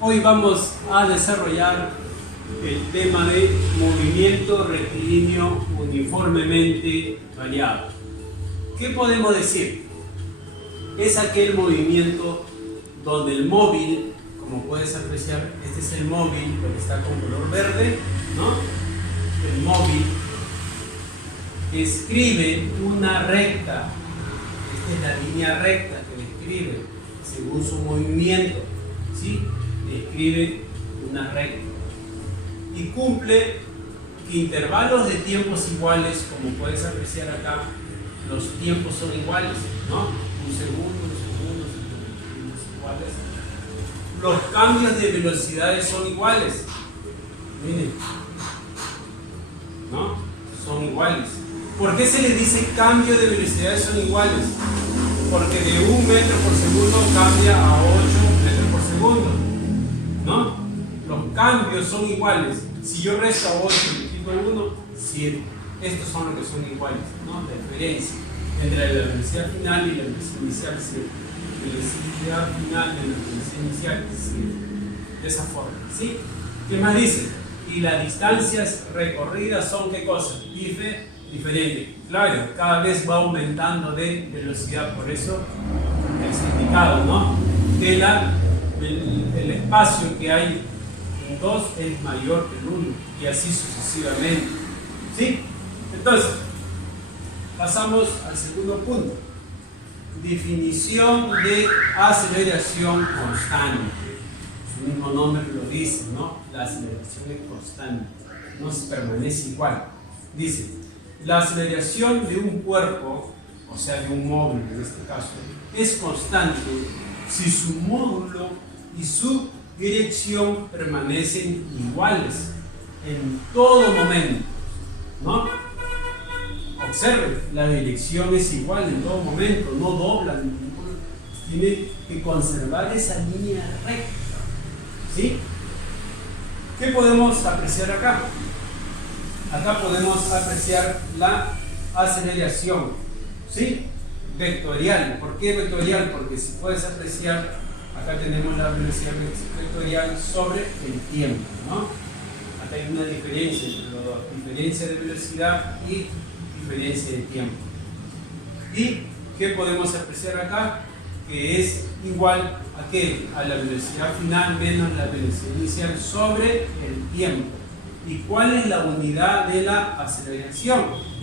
Hoy vamos a desarrollar el tema de movimiento rectilíneo uniformemente variado. ¿Qué podemos decir? Es aquel movimiento donde el móvil, como puedes apreciar, este es el móvil, lo que está con color verde, ¿no? El móvil escribe una recta. Esta es la línea recta que describe según su movimiento, ¿sí? Describe una recta y cumple intervalos de tiempos iguales, como puedes apreciar acá. Los tiempos son iguales, ¿no? Un segundo, iguales. Los cambios de velocidades son iguales, miren, ¿no? Son iguales. ¿Por qué se les dice cambio de velocidades son iguales? Porque de 1 metro por segundo cambia a 8 metros por segundo, ¿no? Los cambios son iguales. Si yo resto a 8 y le quito 1, 7. Estos son los que son iguales, ¿no? La diferencia entre la velocidad final y la velocidad inicial, 7. La velocidad final de la velocidad inicial, 7. De esa forma, ¿sí? ¿Qué más dice? Y las distancias recorridas son, ¿qué cosa? Diferente. Claro, cada vez va aumentando de velocidad, por eso el significado, ¿no? Que el espacio que hay en 2 es mayor que el 1 y así sucesivamente, ¿sí? Entonces, pasamos al segundo punto. Definición de aceleración constante. Su mismo nombre lo dice, ¿no? La aceleración es constante, no se permanece igual. Dice, la aceleración de un cuerpo, o sea, de un módulo en este caso, es constante si su módulo y su dirección permanecen iguales en todo momento, ¿no? Observe, la dirección es igual en todo momento, no dobla, tiene que conservar esa línea recta, ¿sí? ¿Qué podemos apreciar acá? Acá podemos apreciar la aceleración, ¿sí? Vectorial. ¿Por qué vectorial? Porque si puedes apreciar, acá tenemos la velocidad vectorial sobre el tiempo, ¿no? Acá hay una diferencia entre los dos, diferencia de velocidad y diferencia de tiempo. ¿Y qué podemos apreciar acá? Que es igual a ¿qué? A la velocidad final menos la velocidad inicial sobre el tiempo. ¿Y cuál es la unidad de la aceleración?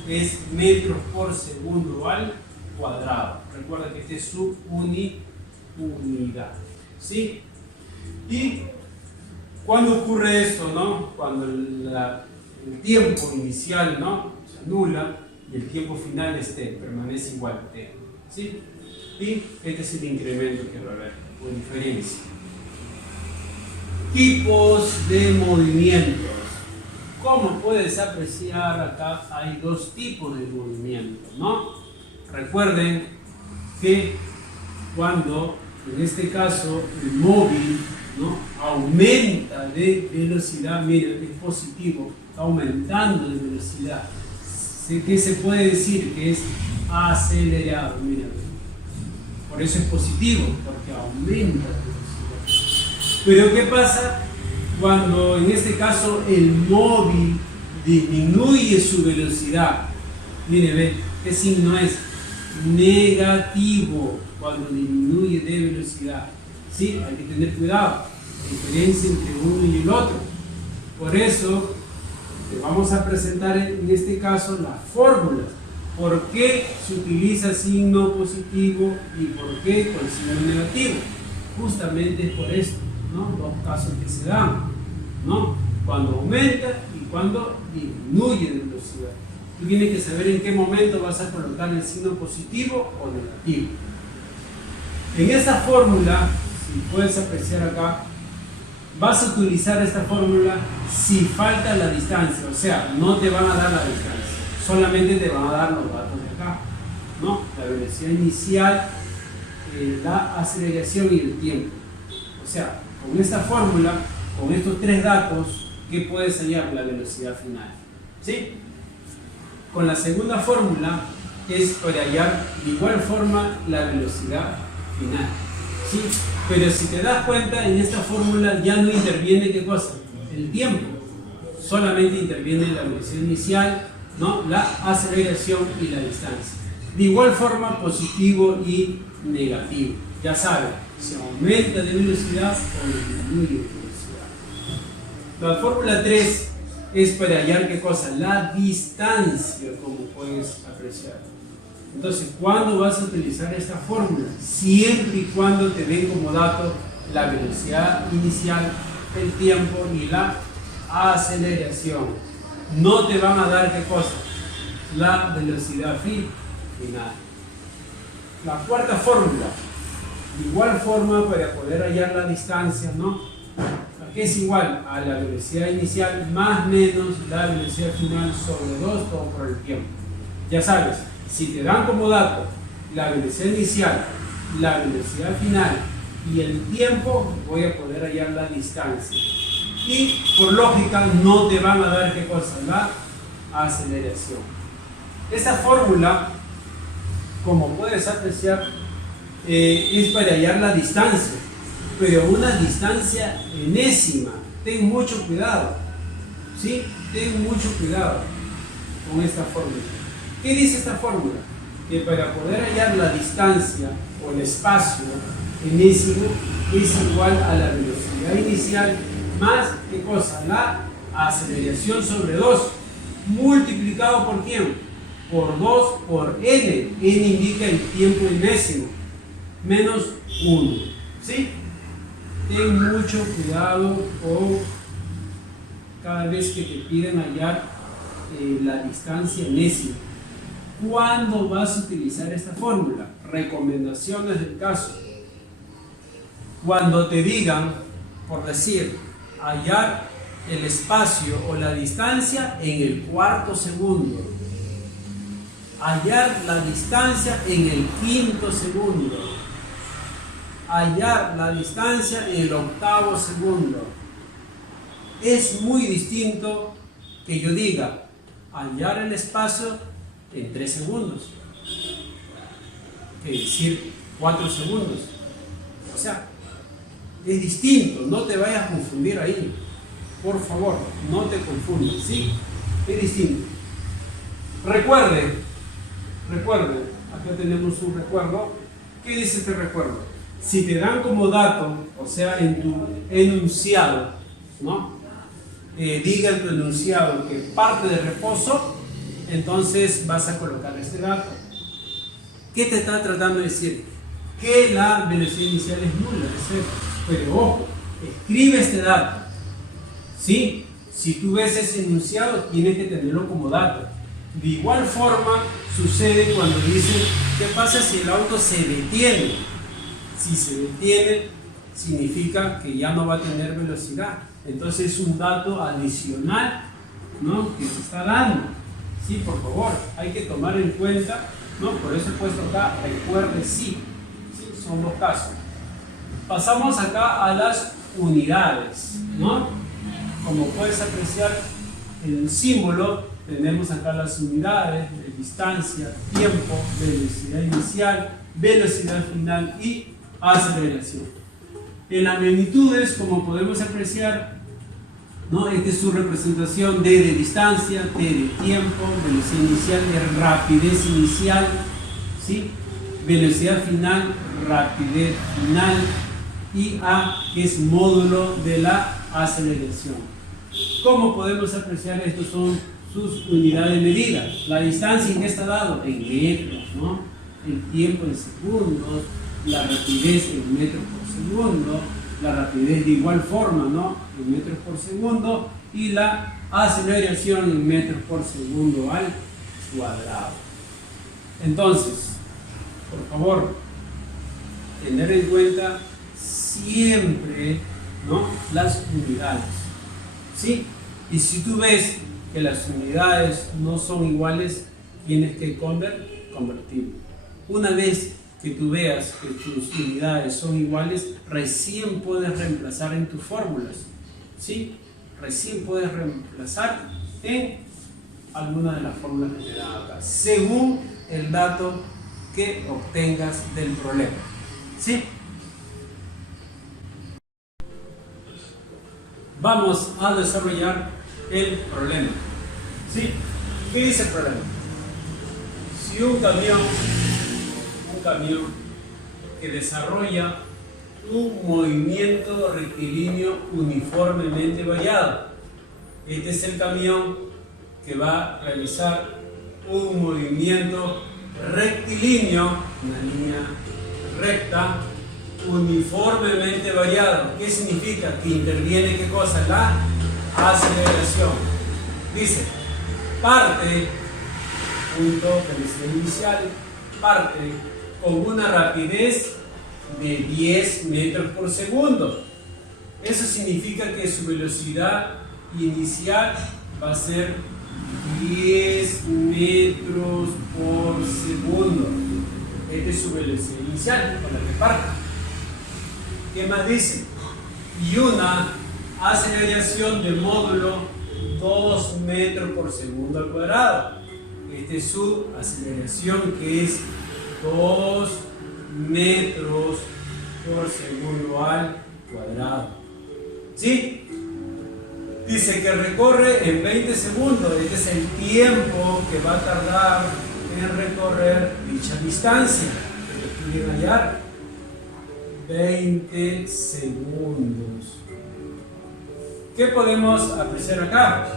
Es metros por segundo al cuadrado. Recuerda que este es su unidad, ¿sí? ¿Y cuándo ocurre esto, no? Cuando el tiempo inicial, ¿no?, se anula y el tiempo final permanece igual, ¿sí? Y este es el incremento que va a haber, o diferencia. Tipos de movimientos. Como puedes apreciar acá, hay 2 tipos de movimiento, ¿no? Recuerden que cuando, en este caso, el móvil, ¿no?, aumenta de velocidad, miren, es positivo, está aumentando de velocidad. ¿Qué se puede decir? Que es acelerado, miren. Por eso es positivo, porque aumenta de velocidad. Pero ¿qué pasa cuando en este caso el móvil disminuye su velocidad? Mire, ve, ¿qué signo es? Negativo, cuando disminuye de velocidad. Sí, hay que tener cuidado, la diferencia entre uno y el otro. Por eso te vamos a presentar en este caso las fórmulas. ¿Por qué se utiliza signo positivo y por qué con signo negativo? Justamente es por esto, ¿no? 2 casos que se dan, ¿no? Cuando aumenta y cuando disminuye de velocidad. Tú tienes que saber en qué momento vas a colocar el signo positivo o negativo. En esta fórmula, si puedes apreciar acá, vas a utilizar esta fórmula si falta la distancia, o sea, no te van a dar la distancia, solamente te van a dar los datos de acá, ¿no? La velocidad inicial, la aceleración y el tiempo. O sea, con esta fórmula, con estos 3 datos, ¿qué puedes hallar? La velocidad final, ¿sí? Con la segunda fórmula es para hallar de igual forma la velocidad final. ¿sí? Pero si te das cuenta, en esta fórmula ya no interviene, ¿qué cosa? El tiempo. Solamente interviene la velocidad inicial, ¿no? La aceleración y la distancia. De igual forma, positivo y negativo. Ya saben, se aumenta de velocidad o disminuye de velocidad. La fórmula 3 es para hallar ¿qué cosa? La distancia, como puedes apreciar. Entonces, ¿cuándo vas a utilizar esta fórmula? Siempre y cuando te den como dato la velocidad inicial, el tiempo y la aceleración. No te van a dar ¿qué cosa? La velocidad final. La cuarta fórmula, de igual forma para poder hallar la distancia, ¿no? Aquí es igual a la velocidad inicial más menos la velocidad final sobre 2 todo por el tiempo. Ya sabes, si te dan como dato la velocidad inicial, la velocidad final y el tiempo, voy a poder hallar la distancia. Y por lógica no te van a dar ¿qué cosa? La aceleración. Esta fórmula, como puedes apreciar, es para hallar la distancia, pero una distancia enésima. Ten mucho cuidado, ¿sí? Ten mucho cuidado con esta fórmula. ¿Qué dice esta fórmula? Que para poder hallar la distancia o el espacio enésimo es igual a la velocidad inicial más, ¿qué cosa? La aceleración sobre 2, multiplicado por ¿quién? Por 2 por n. N indica el tiempo enésimo, menos 1. ¿Sí? Ten mucho cuidado con cada vez que te piden hallar la distancia enésima. ¿Cuándo vas a utilizar esta fórmula? Recomendaciones del caso. Cuando te digan, por decir, hallar el espacio o la distancia en el cuarto segundo, hallar la distancia en el quinto segundo, hallar la distancia en el octavo segundo. Es muy distinto que yo diga hallar el espacio en 3 segundos que decir 4 segundos. O sea, es distinto, no te vayas a confundir ahí. Por favor, no te confundas, ¿sí? Es distinto. Recuerde, acá tenemos un recuerdo. ¿Qué dice este recuerdo? Si te dan como dato, o sea, en tu enunciado, ¿no? Diga en tu enunciado que parte de reposo, entonces vas a colocar este dato. ¿Qué te está tratando de decir? Que la velocidad inicial es nula, es cero. Pero ojo, escribe este dato. ¿Sí? Si tú ves ese enunciado, tienes que tenerlo como dato. De igual forma, sucede cuando dicen, ¿qué pasa si el auto se detiene? Si se detiene, significa que ya no va a tener velocidad. Entonces es un dato adicional, ¿no? Que se está dando. Sí, por favor, hay que tomar en cuenta, ¿no? Por eso he puesto acá, recuerde sí. Sí, son 2 casos. Pasamos acá a las unidades, ¿no? Como puedes apreciar en el símbolo, tenemos acá las unidades de distancia, tiempo, velocidad inicial, velocidad final y aceleración. En las magnitudes, como podemos apreciar, ¿no? Esta es su representación: D de distancia, T de tiempo, velocidad inicial de rapidez inicial, ¿sí? Velocidad final, rapidez final, y A, que es módulo de la aceleración. ¿Cómo podemos apreciar? Estos son sus unidades de medida. La distancia, ¿en qué está dado? En metros, ¿no? El tiempo en segundos, la rapidez en metros por segundo, la rapidez de igual forma, ¿no? En metros por segundo, y la aceleración en metros por segundo al cuadrado. Entonces, por favor, tener en cuenta siempre, ¿no? Las unidades, ¿sí? Y si tú ves que las unidades no son iguales, tienes que convertir. Una vez que tú veas que tus unidades son iguales, recién puedes reemplazar en tus fórmulas, ¿sí? Recién puedes reemplazar en alguna de las fórmulas que te dan acá, según el dato que obtengas del problema, ¿sí? vamos a desarrollar el problema. ¿Sí? ¿Qué dice el problema? Si un camión que desarrolla un movimiento rectilíneo uniformemente variado. Este es el camión que va a realizar un movimiento rectilíneo, una línea recta, uniformemente variado. ¿Qué significa? Que interviene, ¿qué cosa? La aceleración. Dice, parte, punto de velocidad inicial, parte con una rapidez de 10 metros por segundo. Eso significa que su velocidad inicial va a ser 10 metros por segundo. Esta es su velocidad inicial con la que parte. ¿Qué más dice? Y una aceleración de módulo 2 metros por segundo al cuadrado. Esta es su aceleración, que es 2 metros por segundo al cuadrado. ¿Sí? Dice que recorre en 20 segundos. Este es el tiempo que va a tardar en recorrer dicha distancia. Que quieren hallar 20 segundos. ¿Qué podemos apreciar acá?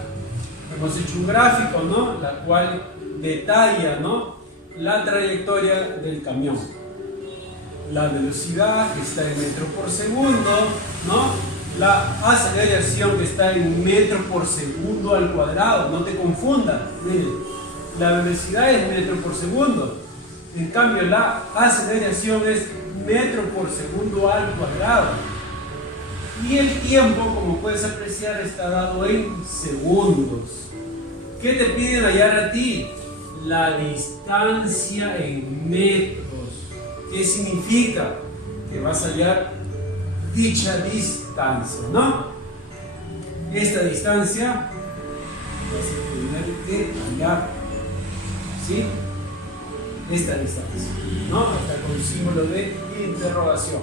Hemos hecho un gráfico, ¿no? La cual detalla, ¿no?, la trayectoria del camión. La velocidad que está en metros por segundo, ¿no? La aceleración que está en metros por segundo al cuadrado. No te confundas. Miren, la velocidad es metros por segundo. En cambio, la aceleración es metros por segundo al cuadrado. Y el tiempo, como puedes apreciar, está dado en segundos. ¿Qué te piden hallar a ti? La distancia en metros. ¿Qué significa? Que vas a hallar dicha distancia, ¿no? Esta distancia vas a tener que hallar, ¿sí? Esta distancia, ¿no? Hasta con símbolo de interrogación.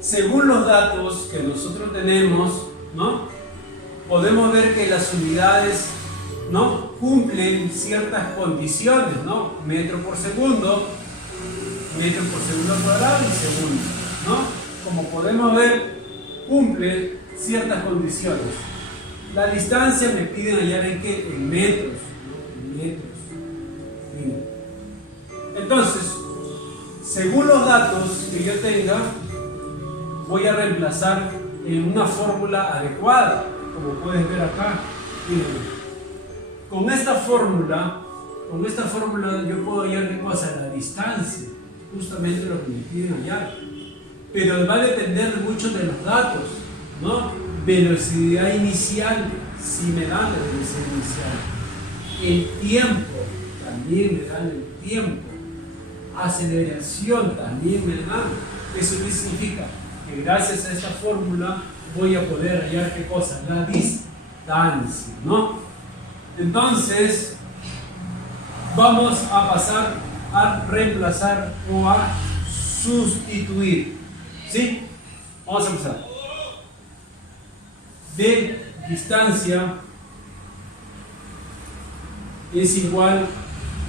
Según los datos que nosotros tenemos, ¿no?, podemos ver que las unidades, ¿no?, cumplen ciertas condiciones, ¿no? Metro por segundo al cuadrado y segundo, ¿no? Como podemos ver, cumple ciertas condiciones. La distancia me piden hallar en qué, en metros, ¿no? En metros. Bien. Entonces, según los datos que yo tenga, voy a reemplazar en una fórmula adecuada, como puedes ver acá. Miren. Con esta fórmula yo puedo hallar qué cosa, la distancia, justamente lo que me piden hallar. Pero va a depender mucho de los datos, ¿no? Velocidad inicial, si me dan la velocidad inicial. El tiempo, también me dan el tiempo. Aceleración, también me dan. ¿Eso qué significa? Que gracias a esta fórmula voy a poder hallar qué cosa, la distancia, ¿no? Entonces, vamos a pasar a reemplazar o a sustituir. ¿Sí? Vamos a empezar. De distancia es igual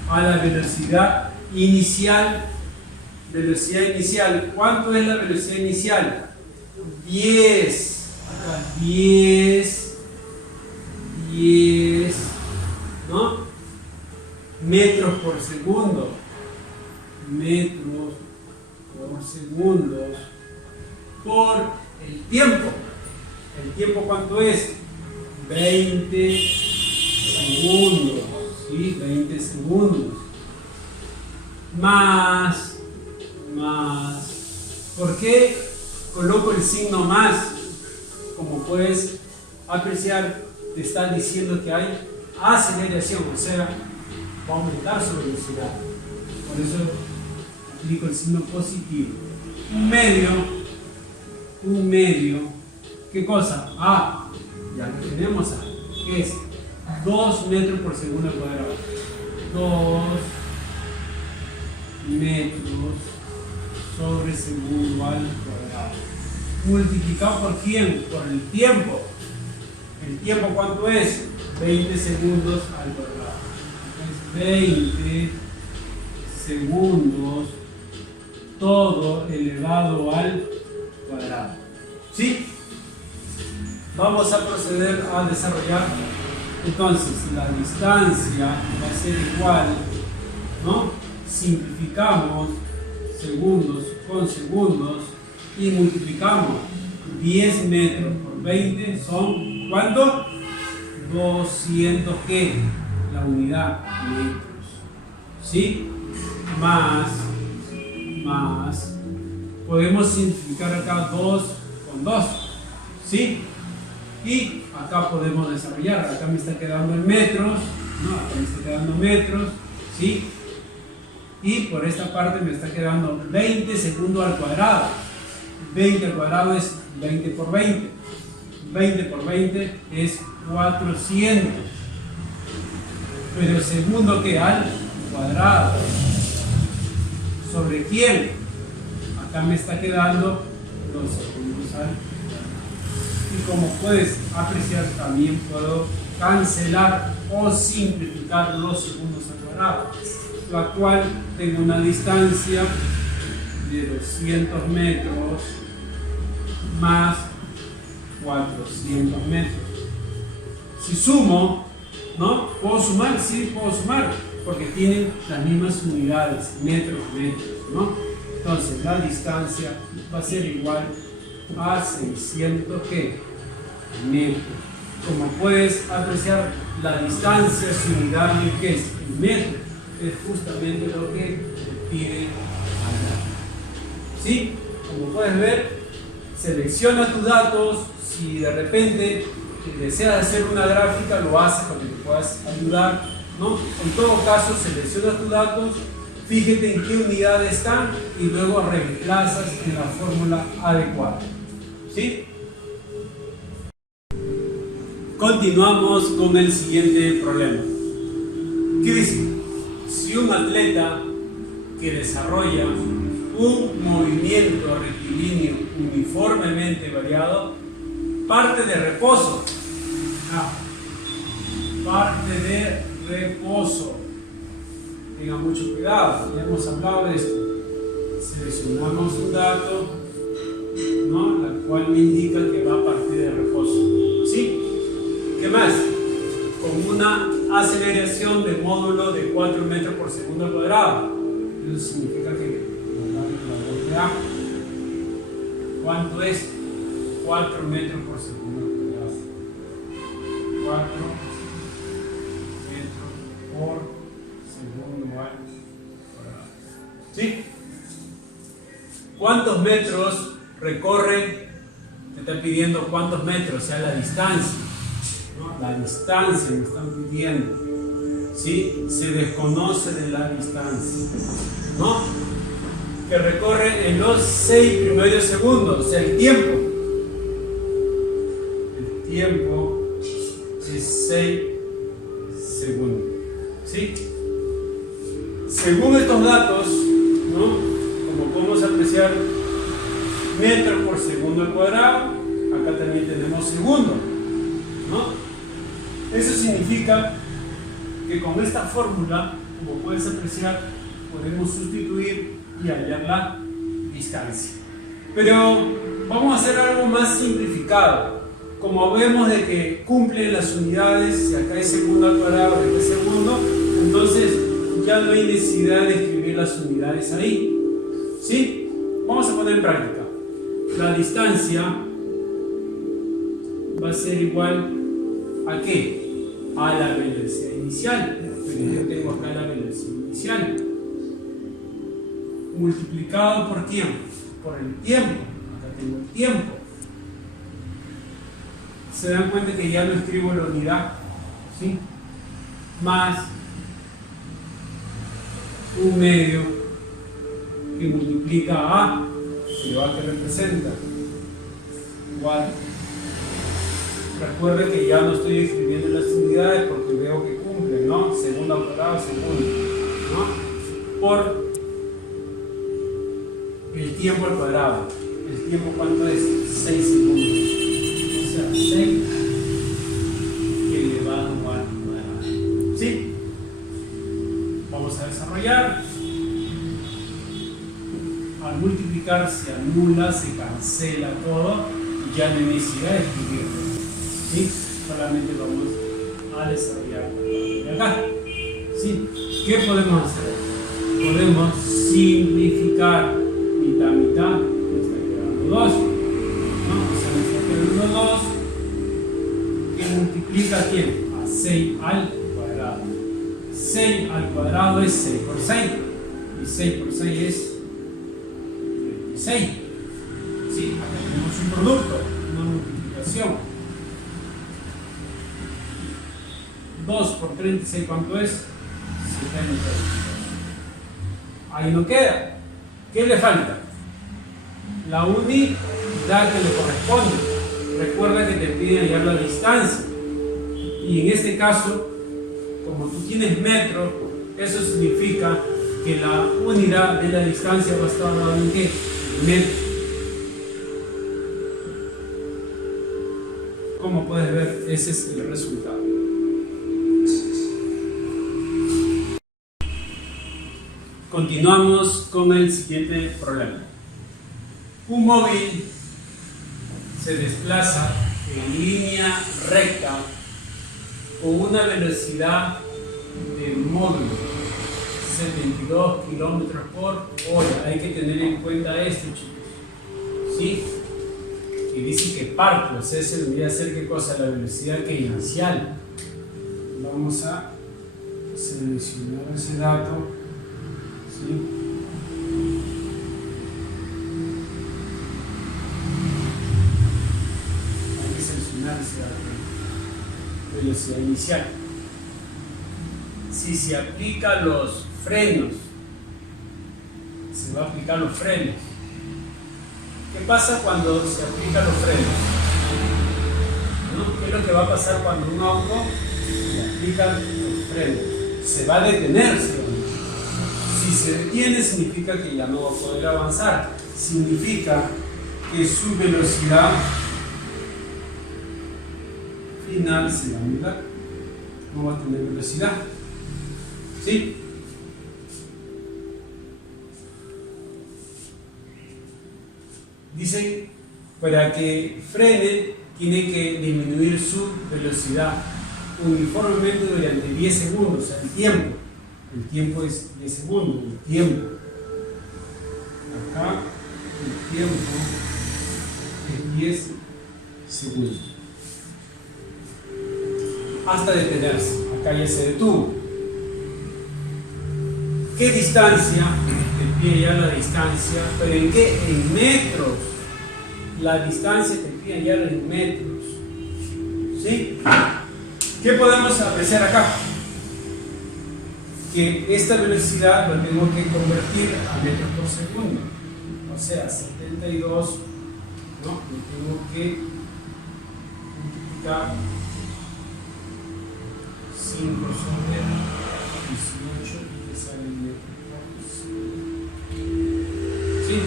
a la velocidad inicial. Velocidad inicial. ¿Cuánto es la velocidad inicial? 10. Acá 10, ¿no? Metros por segundo. Metros por segundo. Por el tiempo. ¿El tiempo cuánto es? 20 segundos. ¿Sí? 20 segundos. Más. ¿Por qué coloco el signo más? Como puedes apreciar, te están diciendo que hay aceleración, o sea, va a aumentar su velocidad. Por eso aplico el signo positivo. Un medio, ¿qué cosa? A, ya lo tenemos A, que es 2 metros por segundo al cuadrado. 2 metros sobre segundo al cuadrado. multiplicado por quién, por el tiempo. ¿El tiempo cuánto es? 20 segundos al cuadrado. Es 20 segundos todo elevado al cuadrado. ¿Sí? Vamos a proceder a desarrollar. Entonces, la distancia va a ser igual, ¿no? Simplificamos segundos con segundos y multiplicamos 10 metros por 20 son, ¿cuánto? 200, ¿qué? La unidad, metros. ¿Sí? Más, podemos simplificar acá 2 con 2. ¿Sí? Y acá podemos desarrollar, acá me está quedando en metros, ¿no? Acá me está quedando metros, ¿sí? Y por esta parte me está quedando 20 segundos al cuadrado. 20 al cuadrado es 20 por 20. 20 por 20 es 400. Pero el segundo que al cuadrado. ¿Sobre quién? Acá me está quedando los segundos al cuadrado. Y como puedes apreciar, también puedo cancelar o simplificar los segundos al cuadrado, la cual tengo una distancia de 200 metros más 400 metros. Si sumo, ¿no? ¿Puedo sumar? Sí, puedo sumar, porque tienen las mismas unidades, metros, ¿no? Entonces la distancia va a ser igual a 600 ¿qué? Metros. Como puedes apreciar, la distancia, su unidad en qué es el metro, es justamente lo que pide acá. ¿Sí? Como puedes ver, selecciona tus datos. Si de repente deseas hacer una gráfica, lo haces para que te puedas ayudar, ¿no? En todo caso, selecciona tus datos, fíjate en qué unidad están y luego reemplazas en la fórmula adecuada. ¿Sí? Continuamos con el siguiente problema. ¿Qué dice? Si un atleta que desarrolla un movimiento rectilíneo uniformemente variado parte de reposo. Parte de reposo. Tengan mucho cuidado, ya hemos hablado de esto. Seleccionamos un dato, ¿no? La cual me indica que va a partir de reposo. ¿Sí? ¿Qué más? Con una aceleración de módulo de 4 metros por segundo al cuadrado. Eso significa que el valor de A, ¿cuánto es? 4 metros por segundo al cuadrado. 4 metros por segundo al cuadrado. ¿Sí? ¿Cuántos metros recorre? Te están pidiendo cuántos metros, o sea, la distancia. ¿No? La distancia me están pidiendo. ¿Sí? Se desconoce de la distancia, ¿no? Que recorre en los 6 primeros segundos, o sea, el tiempo. El tiempo es 6 segundos. ¿Sí? Según estos datos, ¿no? Como podemos apreciar, metros por segundo al cuadrado, acá también tenemos segundo, ¿no? Eso significa que con esta fórmula, como puedes apreciar, podemos sustituir y hallar la distancia. Pero vamos a hacer algo más simplificado. Como vemos de que cumplen las unidades, si acá hay segundo al cuadrado, acá hay segundo, entonces ya no hay necesidad de escribir las unidades ahí. ¿Sí? Vamos a poner en práctica. La distancia va a ser igual ¿a qué? A la velocidad inicial. Pero yo tengo acá la velocidad inicial. Multiplicado por quién? Por el tiempo. Acá tengo el tiempo. Se dan cuenta que ya no escribo la unidad, ¿sí? Más un medio que multiplica a, pero a que representa 4. Recuerde que ya no estoy escribiendo las unidades porque veo que cumplen, ¿no? Segundo al cuadrado, segundo, ¿no? Por el tiempo al cuadrado. El tiempo cuánto es? 6 segundos. O sea, 6 elevado al cuadrado. ¿Sí? Vamos a desarrollar. Al multiplicar se anula, se cancela todo y ya no hay necesidad de escribirlo. ¿Sí? Solamente vamos a desarrollar de acá. ¿Sí? ¿Qué podemos hacer? Podemos simplificar mitad, mitad, me está quedando 2. ¿No? O sea, me está quedando 2. ¿Qué multiplica a quién? A 6 al cuadrado. 6 al cuadrado es 6 por 6. Y 6 por 6 es 36. ¿Sí? Acá tenemos un producto, una multiplicación. 2 por 36, ¿cuánto es? 72. Ahí no queda. ¿Qué le falta? La unidad que le corresponde. Recuerda que te piden hallar la distancia. Y en este caso, como tú tienes metros, eso significa que la unidad de la distancia va a estar dada en ¿qué? Metros. Como puedes ver, ese es el resultado. Continuamos con el siguiente problema. Un móvil se desplaza en línea recta con una velocidad de móvil 72 kilómetros por hora. Hay que tener en cuenta esto, chicos. ¿Sí? Y dice que parte, o sea, se debería hacer qué cosa, la velocidad que inicial. Vamos a seleccionar ese dato. ¿Sí? Hay que seleccionar ese dato, velocidad inicial. Si se aplica los frenos, se va a aplicar los frenos. ¿Qué pasa cuando se aplican los frenos? ¿No? ¿Qué es lo que va a pasar cuando un auto se aplican los frenos? Se va a detener, ¿sí? Si se detiene significa que ya no va a poder avanzar. Significa que su velocidad final se va a anular. No va a tener velocidad. ¿Sí? Dicen, para que frene, tiene que disminuir su velocidad uniformemente durante 10 segundos, o sea, el tiempo. El tiempo es 10 segundos, el tiempo. Acá el tiempo es 10 segundos. Hasta detenerse. Acá ya se detuvo. ¿Qué distancia? Te pide ya la distancia. ¿Pero en qué? En metros. La distancia te pide ya en metros. ¿Sí? ¿Qué podemos apreciar acá? Que esta velocidad lo tengo que convertir a metros por segundo. O sea, 72, ¿no? Lo tengo que multiplicar 5 sobre 18 y te sale metros por segundo. ¿Sí?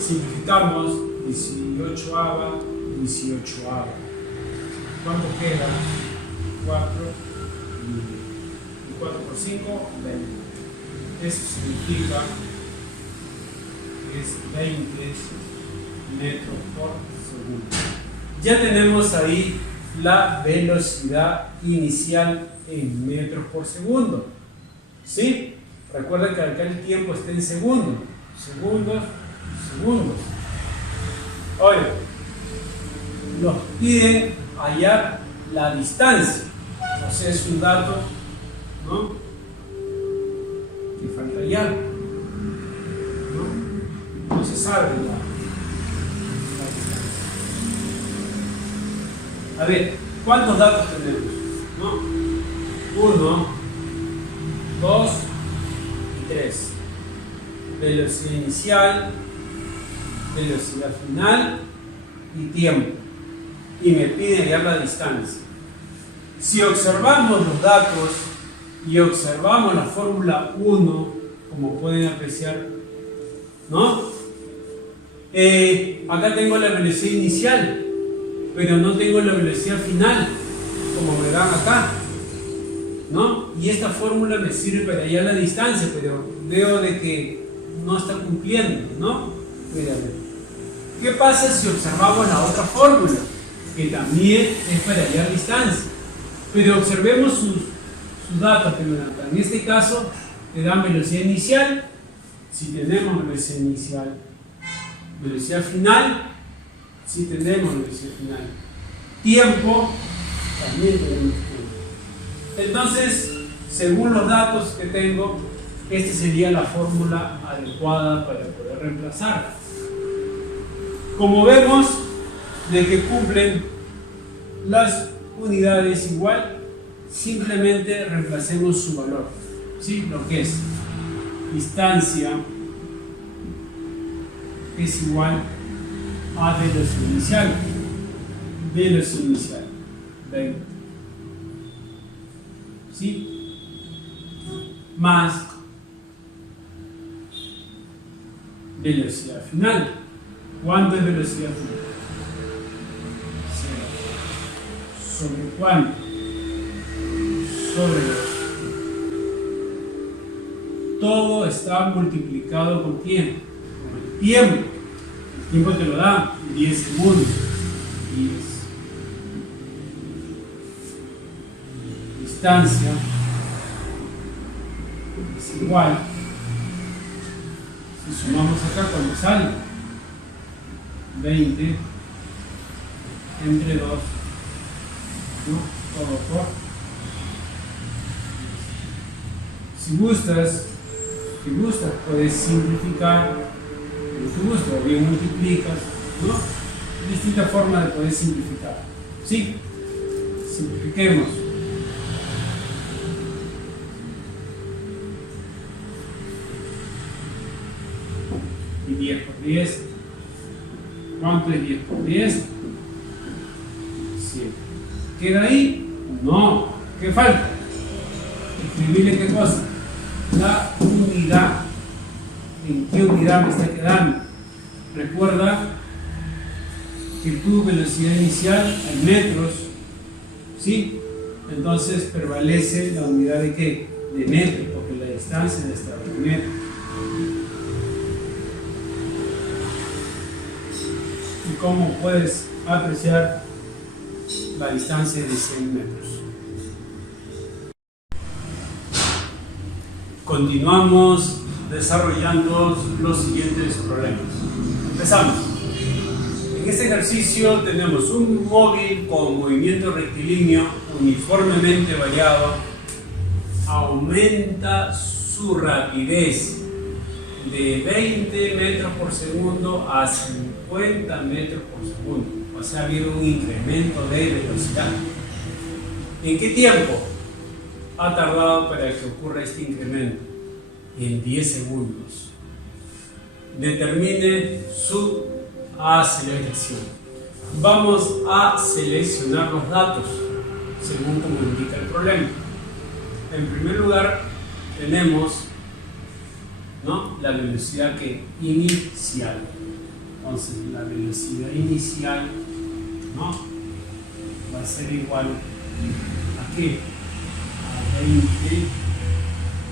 Simplificamos 18ava, 18ava. ¿Cuánto queda? 4 y 4 por 5, 20. Eso significa que es 20 metros por segundo. Ya tenemos ahí la velocidad inicial en metros por segundo. ¿Sí? Recuerda que acá el tiempo está en segundos. Segundos, segundos. Oye, nos piden hallar la distancia. O sea, es un dato, ¿no? Que falta hallar. ¿No? No se sabe la distancia. A ver, ¿cuántos datos tenemos? ¿No? 1, 2 y 3. Velocidad inicial, velocidad final y tiempo. Y me pide hallar la distancia. Si observamos los datos y observamos la fórmula 1, como pueden apreciar, ¿no? Acá tengo la velocidad inicial, pero no tengo la velocidad final, como verán acá, ¿no? Y esta fórmula me sirve para hallar la distancia, pero veo de que no está cumpliendo, ¿no? ¿Qué pasa si observamos la otra fórmula? Que también es para hallar distancia. Pero observemos sus datos primero. En este caso, te dan velocidad inicial. Si tenemos velocidad inicial, velocidad final, si tenemos velocidad final. Tiempo, también tenemos tiempo. Entonces, según los datos que tengo, esta sería la fórmula adecuada para poder reemplazarla. Como vemos, de que cumplen las unidades igual, simplemente reemplacemos su valor, ¿sí? Lo que es distancia es igual a velocidad inicial. Velocidad inicial, 20. ¿Sí? Más velocidad final. ¿Cuánto es velocidad final? 0. ¿Sobre cuánto? Sobre 2. Todo está multiplicado con tiempo. Con el tiempo. El tiempo te lo da 10 segundos. 10. Distancia es igual. Si sumamos acá, ¿cuánto sale? 20 entre 2, ¿no? Todo por. Si gustas, puedes simplificar, como tú gustas, o bien multiplicas, ¿no? Distintas formas de poder simplificar. ¿Sí? Simplifiquemos. Y 10 por 10. ¿Cuánto es 10 por 10? 7. ¿Queda ahí? No. ¿Qué falta? Escribirle qué cosa. La unidad. ¿En qué unidad me está quedando? Recuerda que tu velocidad inicial en metros, ¿sí? Entonces prevalece la unidad de qué? De metros, porque la distancia debe estar en metros. ¿Y cómo puedes apreciar la distancia de 100 metros? Continuamos desarrollando los siguientes problemas. Empezamos. En este ejercicio tenemos un móvil con movimiento rectilíneo uniformemente variado. Aumenta su rapidez de 20 metros por segundo a 50 metros por segundo. O sea, ha habido un incremento de velocidad. ¿En qué tiempo ha tardado para que ocurra este incremento? En 10 segundos. Determine su aceleración. Vamos a seleccionar los datos según como indica el problema. En primer lugar tenemos, ¿no?, la velocidad que inicial. Entonces la velocidad inicial, ¿no?, va a ser igual a ¿qué? A 20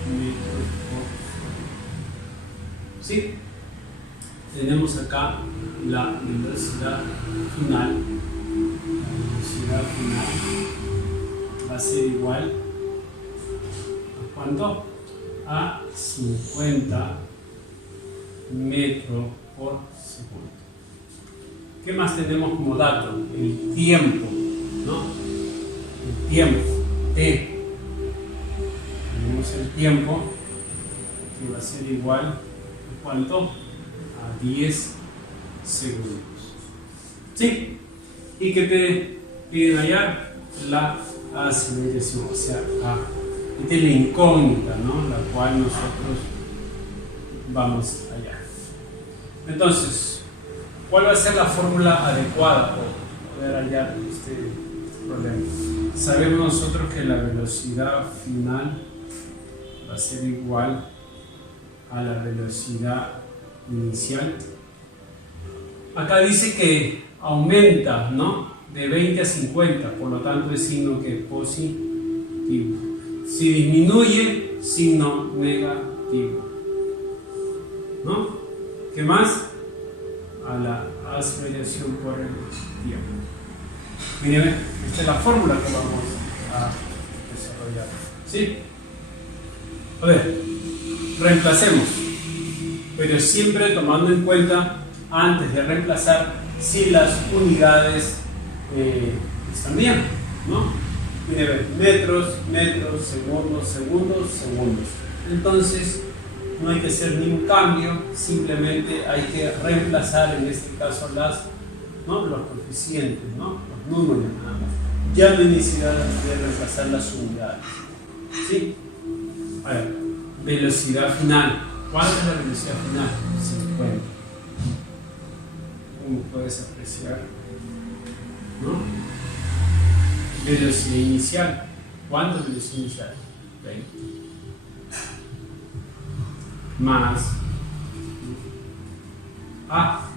metros por segundo. ¿Sí? Tenemos acá la velocidad final. La velocidad final va a ser igual a ¿cuánto? A 50 metros por segundo. ¿Qué más tenemos como dato? El tiempo, ¿no? El tiempo, T. Tenemos el tiempo que va a ser igual a ¿cuánto? A 10 segundos. ¿Sí? ¿Y qué te piden hallar? La aceleración, o sea, esta es la incógnita, ¿no?, la cual nosotros vamos a hallar. Entonces, ¿cuál va a ser la fórmula adecuada para poder hallar este problema? Sabemos nosotros que la velocidad final va a ser igual a la velocidad inicial acá dice que aumenta, ¿no? De 20 a 50, por lo tanto es signo que positivo. Si disminuye, signo negativo, ¿no? ¿Qué más? A la aceleración por el tiempo. Miren, esta es la fórmula que vamos a desarrollar. ¿Sí? A ver, reemplacemos, pero siempre tomando en cuenta, antes de reemplazar, si las unidades están bien, ¿no? Miren, metros, segundos, segundos. Entonces, no hay que hacer ningún cambio, simplemente hay que reemplazar en este caso los coeficientes, ¿no? Los números nada más. Ya no hay necesidad de reemplazar las unidades. ¿Sí? A ver, velocidad final. ¿Cuánto es la velocidad final? 50. ¿Cómo puedes apreciar? ¿No? Velocidad inicial. ¿Cuánto es velocidad inicial? 20. Más A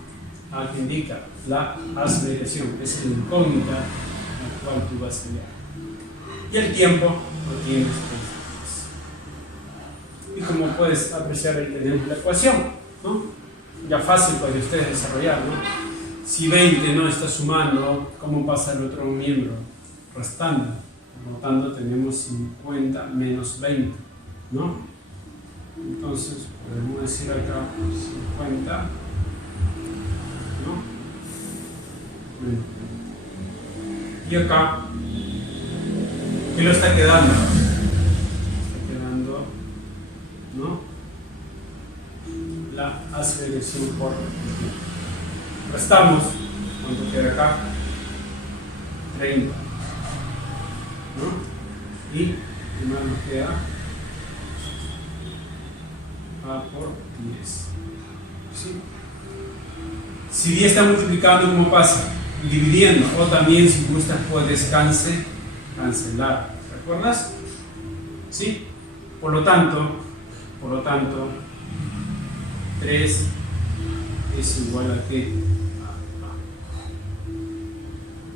que indica la aceleración, es la incógnita a la cual tú vas a llegar. Y el tiempo lo tienes. Y como puedes apreciar, ahí tenemos la ecuación, ¿no? Ya fácil para ustedes desarrollar, ¿no? Si 20 no está sumando, ¿cómo pasa el otro miembro? Restando. Por lo tanto, tenemos 50 menos 20, ¿no? Entonces, podemos decir acá 50, ¿no? Y acá, ¿qué lo está quedando? Está quedando, ¿no? La aceleración por tiempo. Restamos, ¿cuánto queda acá? 30, ¿no? Y más nos queda A por 10. ¿Sí? Si 10 está multiplicando, ¿cómo pasa? Dividiendo, o también si gustas puedes cancelar. ¿Recuerdas? ¿Sí? Por lo tanto, 3 es igual a qué?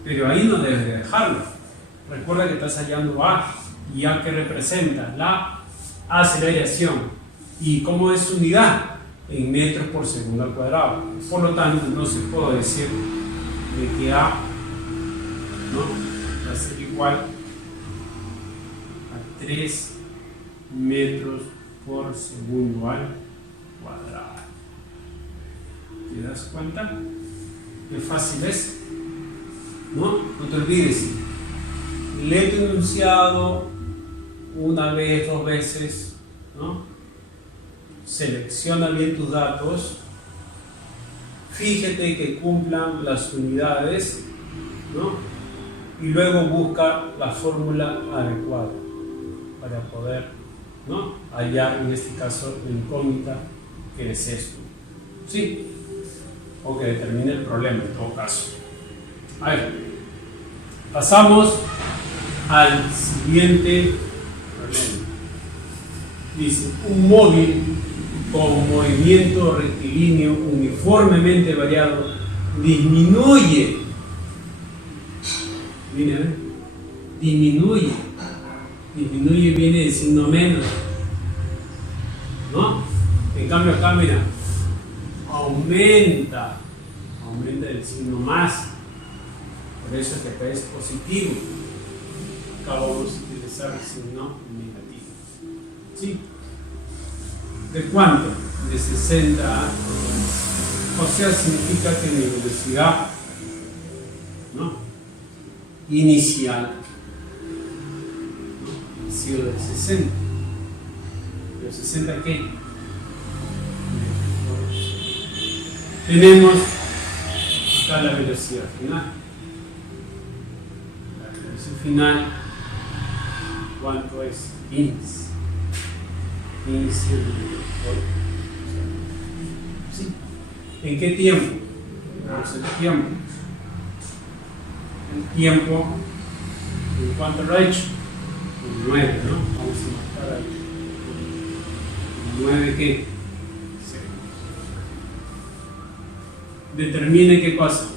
Pero ahí no debes de dejarlo. Recuerda que estás hallando A, y A que representa la aceleración. ¿Y cómo es su unidad? En metros por segundo al cuadrado. Por lo tanto, no se puede decir de que A, ¿no?, va a ser igual a 3 metros por segundo al cuadrado. ¿Te das cuenta? Qué fácil es, ¿no? No te olvides. Lee tu enunciado una vez, 2 veces, ¿no? Selecciona bien tus datos, fíjate que cumplan las unidades, ¿no? Y luego busca la fórmula adecuada para poder, ¿no?, hallar en este caso la incógnita que es esto, ¿sí? O que determine el problema en todo caso. A ver, pasamos al siguiente problema. Dice, un móvil con movimiento rectilíneo uniformemente variado disminuye. Miren, disminuye viene de signo menos, ¿no? En cambio acá, mira, aumenta el signo más, por eso es que acá es positivo. Acá vamos a utilizar el signo negativo, ¿sí? ¿De cuánto? De 60 a 90. O sea, significa que mi velocidad, ¿no?, inicial, ¿no?, ha sido de 60. ¿Pero 60 qué? Tenemos acá la velocidad final. La velocidad final, ¿cuánto es? 15. ¿Sí? ¿En qué tiempo? Vamos el tiempo. El tiempo, ¿en cuánto lo ha hecho? 9, ¿no? Vamos a marcar ahí. 9 ¿qué? determine qué cosa,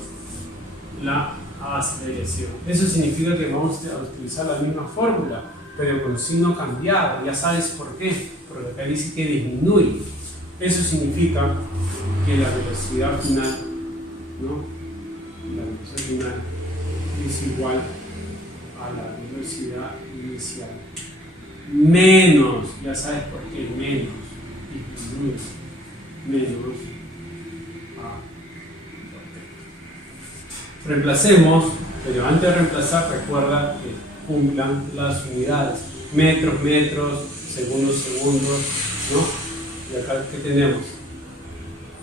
la aceleración. Eso significa que vamos a utilizar la misma fórmula, pero con signo cambiado. Ya sabes por qué, porque acá dice que disminuye. Eso significa que la velocidad final, ¿no? La velocidad final es igual a la velocidad inicial menos, ya sabes por qué, menos, disminuye, menos a. Reemplacemos, pero antes de reemplazar recuerda que cumplan las unidades, metros, metros, segundos, segundos, ¿no? Y acá ¿qué tenemos?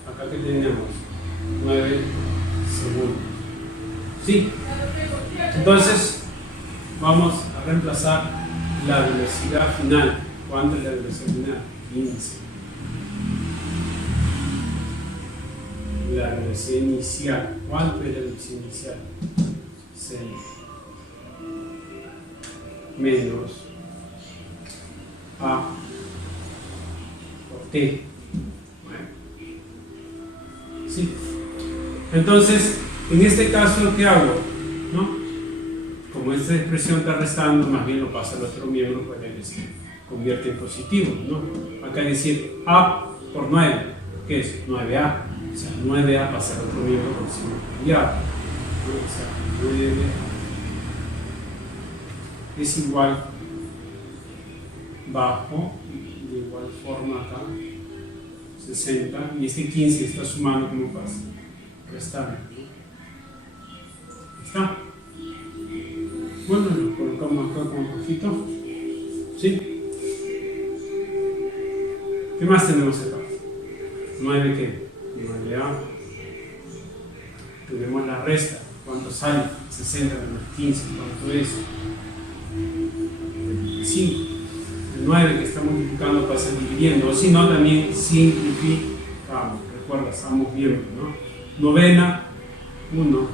Acá ¿qué tenemos? 9 segundos. ¿Sí? Entonces vamos a reemplazar la velocidad final. ¿Cuánto es la velocidad final? 15. La velocidad inicial. ¿Cuánto es la velocidad inicial? 6. Menos A por T. Bueno. ¿Sí? Entonces, en este caso, ¿qué hago? ¿No? Como esta expresión está restando, más bien lo pasa al otro miembro, pues se convierte en positivo, ¿no? Acá decir A por 9, ¿qué es? 9A. O sea, 9A pasa al otro miembro con signo cambiado. ¿No? O sea, 9 es igual bajo, de igual forma acá, 60, y este 15 está sumando, ¿cómo pasa? Restando, ¿no? ¿Está? Bueno, lo colocamos acá como poquito. ¿Sí? ¿Qué más tenemos acá? 9 ¿qué? 9A. Tenemos la resta. ¿Cuánto sale? 60 menos 15. ¿Cuánto es? 5. El 9 que está multiplicando pasa dividiendo. O si no, también simplificamos. Recuerda, estamos viendo, ¿no? Novena, 1.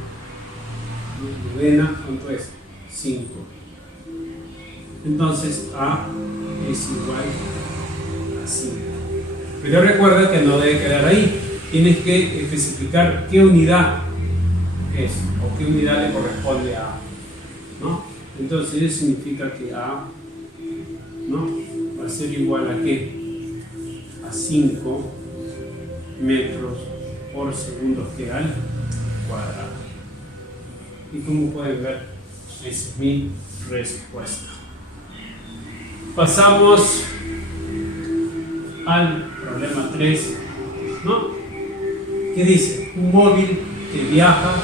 Novena, ¿cuánto es? 5. Entonces A es igual a 5. Pero recuerda que no debe quedar ahí. Tienes que especificar qué unidad es o qué unidad le corresponde a A, ¿no? Entonces eso significa que A, ¿no? Va a ser igual a ¿qué? A 5 metros por segundo que al cuadrado. Y como pueden ver, esa es mi respuesta. Pasamos al problema 3, ¿no? ¿Qué dice? Un móvil que viaja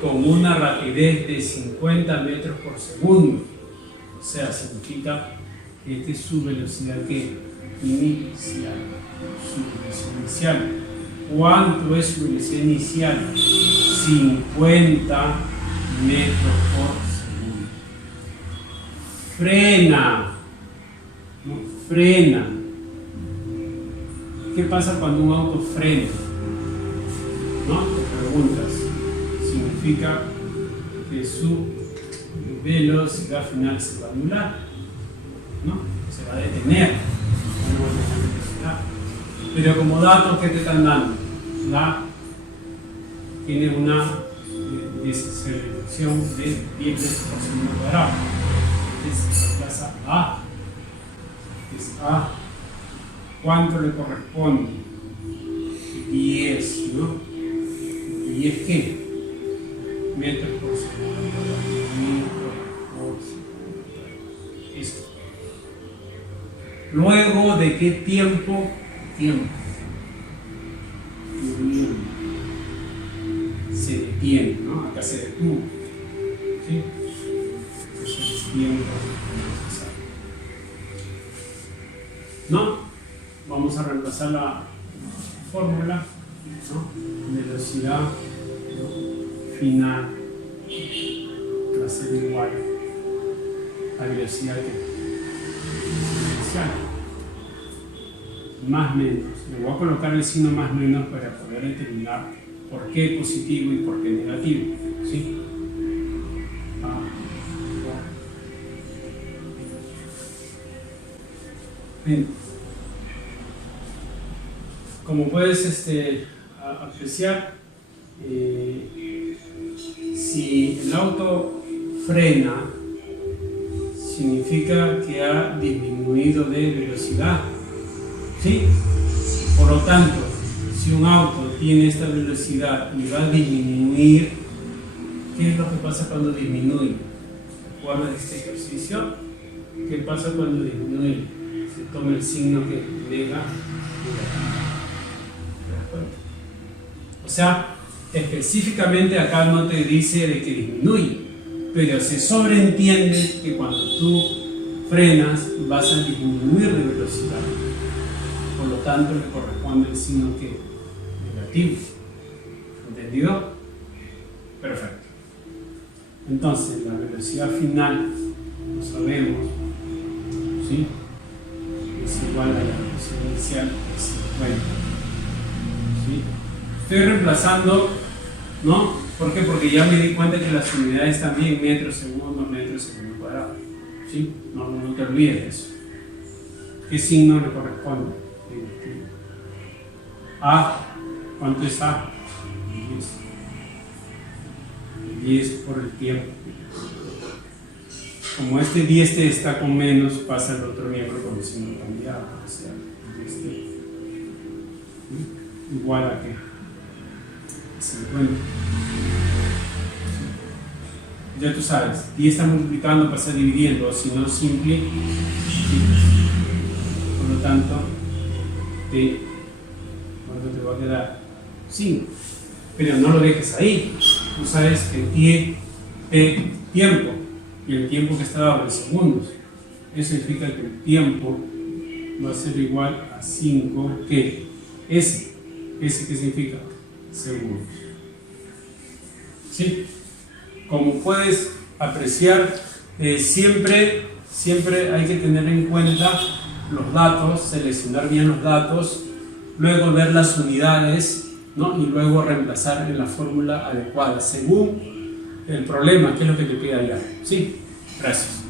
con una rapidez de 50 metros por segundo. O sea, significa que esta es su velocidad inicial. Su velocidad inicial. ¿Cuánto es su velocidad inicial? 50 metros por segundo. Frena. ¿No? Frena. ¿Qué pasa cuando un auto frena? ¿No? Te preguntas. Significa que su velocidad final se va a anular, ¿no? Se va a detener. Pero como dato, ¿qué te están dando? Tiene una desaceleración de 10 metros por segundo cuadrado. Es la plaza A. Es A. ¿Cuánto le corresponde? 10, ¿no? ¿10 qué? Metros por segundo cuadrado. Metros por segundo cuadrado. Esto. Luego de qué tiempo? Se detiene, ¿no? Acá se detuvo. ¿Sí? Entonces el tiempo necesario. ¿No? Vamos a reemplazar la fórmula, ¿no? Velocidad final va a ser igual a velocidad inicial. Más menos. Le voy a colocar el signo más menos para poder determinar por qué positivo y por qué negativo. ¿Sí? Bien. Como puedes apreciar, si el auto frena, significa que ha disminuido de velocidad, ¿sí? Por lo tanto, si un auto tiene esta velocidad y va a disminuir, ¿qué es lo que pasa cuando disminuye? ¿Recuerdas este ejercicio? ¿Qué pasa cuando disminuye? Se toma el signo que nega. O sea, específicamente acá no te dice de que disminuye, pero se sobreentiende que cuando tú frenas vas a disminuir de velocidad. Por lo tanto, le corresponde el signo que negativo. ¿Entendido? Perfecto. Entonces, la velocidad final, lo sabemos, ¿sí? Es igual a la velocidad inicial de 50. ¿Sí? Estoy reemplazando, ¿no? ¿Por qué? Porque ya me di cuenta que las unidades también metros segundo cuadrado. ¿Sí? No te olvides de eso. ¿Qué signo le corresponde? A. ¿Cuánto es A? 10 por el tiempo. Como este 10 está con menos, pasa al otro miembro con el signo cambiado. O sea, igual a que 50. Ya tú sabes, 10 está multiplicando, pasa dividiendo, o si no, simple. Por lo tanto, ¿cuánto te va a quedar? 5. Pero no lo dejes ahí. Tú sabes que tiempo, y el tiempo que está dado en segundos, eso significa que el tiempo va a ser igual a 5, ¿qué? S. ¿Qué significa? Segundos. ¿Sí? Como puedes apreciar, siempre hay que tener en cuenta los datos, seleccionar bien los datos, luego ver las unidades, ¿no? Y luego reemplazar en la fórmula adecuada según el problema, que es lo que te pide allá. ¿Sí? Gracias.